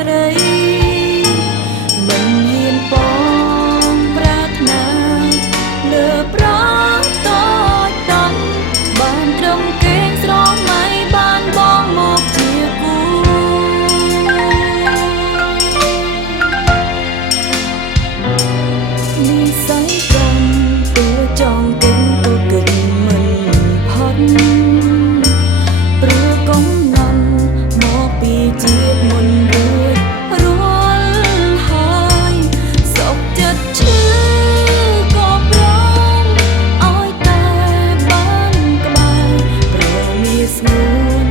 ស្រីមិនហ៊ានបងប្រាថ្នាលើប្រតូចតាំងបានត្រឹមគេងស្រមៃបានបងមកជាគូនិស័យកំទួចង់គុំទួគិតមិនផុតព្រោះកុំណាន់មកពីជាតិមុនរួចរាល់ហើយសុខចិត្តឈឺក៏ព្រមឲ្យតែបានក្បែរព្រមមានស្ងួន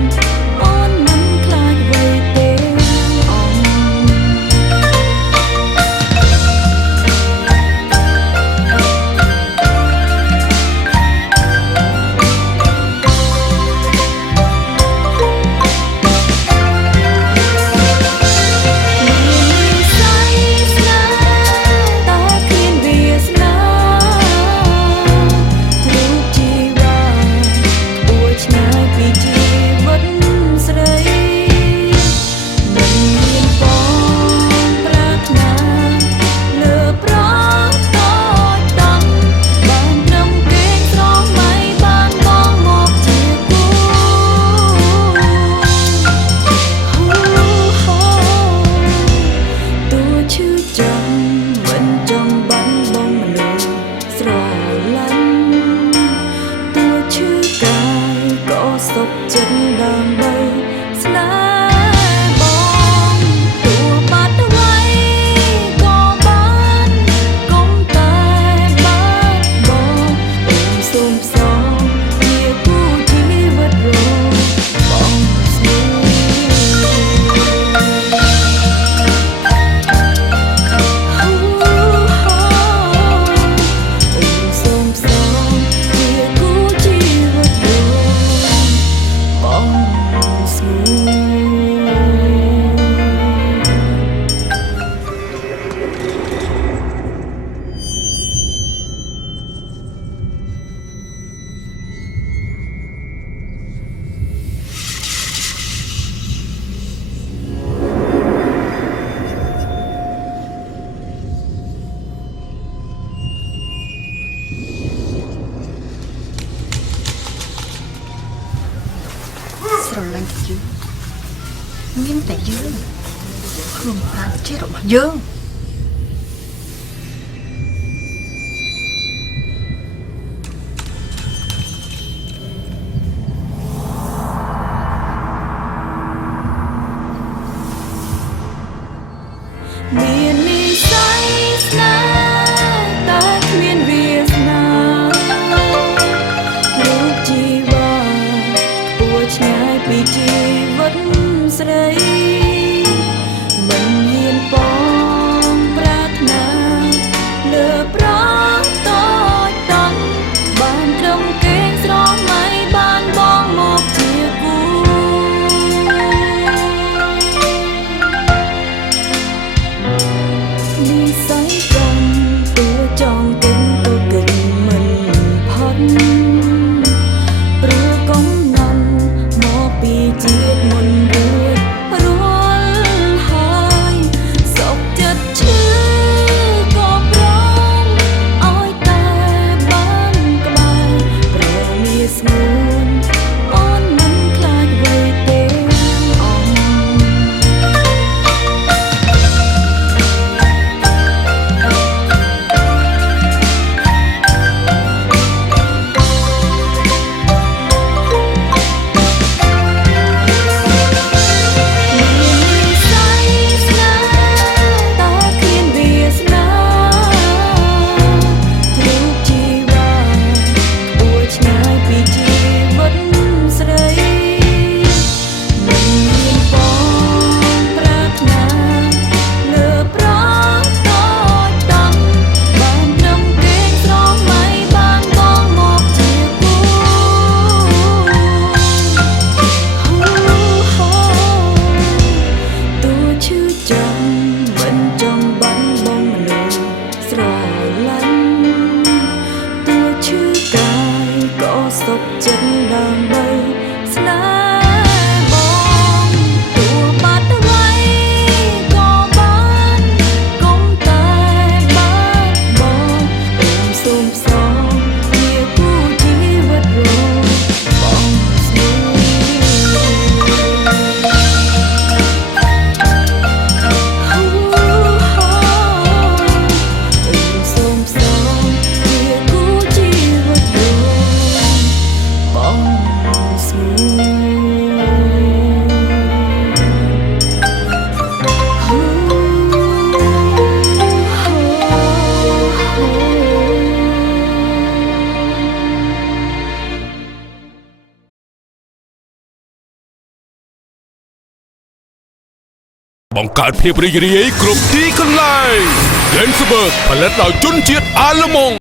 អូនមិនខ្លាចអ្វីទេអងសុខចិត្តដើម្បីស្នេហ៍បងទោះបាត់អ្វីក៏បានកុំតែបាត់បងអូនសូមផ្សងជាគូជីវិតរងបងស្នេហ៍អូនសូមផ្សងជាគូជីវិតរងបងស្ងួនស្រឡាញ់យើងមានតែយើងខ្លួនប្រាណជារបស់យើងមាននិស័យស្នេហ៍តែគ្មានវាសនារូបជីវ៉ាខ្ពស់ឆ្ងាយពីជីវិតស្រីមិនហ៊ានបងប្រាថ្នាលើប្រតូចតាំងបានត្រឹមគេងស្រមៃបានបងមកជាគូនិស័យកំទួចង់គុំទួគិតមិនផុតព្រោះកុំណាន់មកពីជាតិមុនរួចរាល់ហើយសុខ Bằng cả phê bây giờ ấy, group đi con lại. Đến sơ bờ, phải lết nào chôn chiết Alamong.